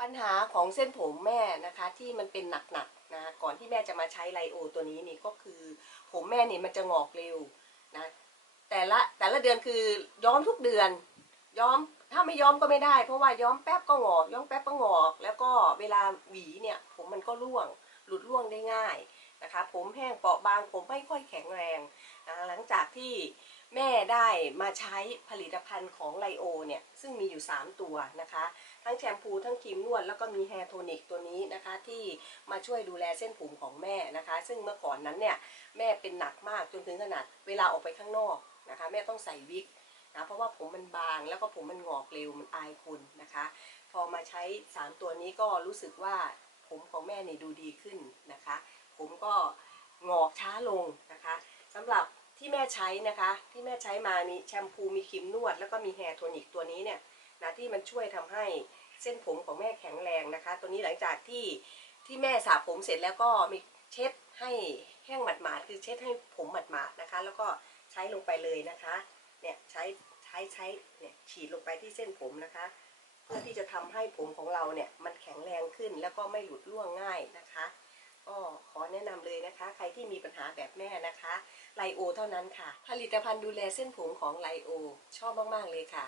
ปัญหาของเส้นผมแม่นะคะที่มันเป็นหนักๆนะก่อนที่แม่จะมาใช้ไลโอตัวนี้นี่ก็คือ ผมแม่นี่มันจะงอกเร็วนะแต่ละแต่ละเดือนคือย้อมทุกเดือน ย้อมถ้าไม่ย้อมก็ไม่ได้ เพราะว่าย้อมแป๊บก็งอกย้อมแป๊บก็งอก แล้วก็เวลาหวีเนี่ย ผมมันก็ร่วงหลุดร่วงได้ง่ายนะคะ ผมแห้งเปราะบางผมไม่ค่อยแข็งแรงนะหลังจากที่ แม่ได้มาใช้ผลิตภัณฑ์ของไลโอเนี่ยซึ่งมีอยู่ 3 ตัวนะคะ ทั้งแชมพูทั้งครีมนวดแล้วก็มีแฮร์โทนิกตัวนี้นะคะ ที่มาช่วยดูแลเส้นผมของแม่นะคะ ซึ่งเมื่อก่อนนั้นเนี่ยแม่เป็นหนักมากจนถึงขนาดเวลาออกไปข้างนอกนะคะ แม่ต้องใส่วิกนะเพราะว่าผมมันบางแล้วก็ผมมันงอกเร็วมันอายคนนะคะ พอมาใช้ 3 ตัวนี้ก็รู้สึกว่าผมของแม่นี่ดูดีขึ้นนะคะ ผมก็งอกช้าลงนะคะสำหรับที่ แม่ใช้นะคะ ที่แม่ใช้มามีแชมพูมีครีมนวด แล้วก็มีแฮร์โทนิกตัวนี้เนี่ยนะที่มันช่วยทำให้เส้นผมของแม่แข็งแรงนะคะ ตัวนี้หลังจากที่ที่แม่สระผมเสร็จแล้วก็มีเช็ดให้แห้งหมาดๆคือเช็ดให้ผมหมาดๆนะคะ แล้วก็ใช้ลงไปเลยนะคะเนี่ยใช้ใช้ใช้เนี่ยฉีดลงไปที่เส้นผมนะคะ เพื่อที่จะทำให้ผมของเราเนี่ยมันแข็งแรงขึ้นแล้วก็ไม่หลุดร่วงง่ายนะคะ ก็ขอแนะนำเลยนะคะ ใครที่มีปัญหาแบบแม่นะคะไลโอเท่านั้นค่ะ ผลิตภัณฑ์ดูแลเส้นผมของไลโอ ชอบมาก ๆ เลยค่ะ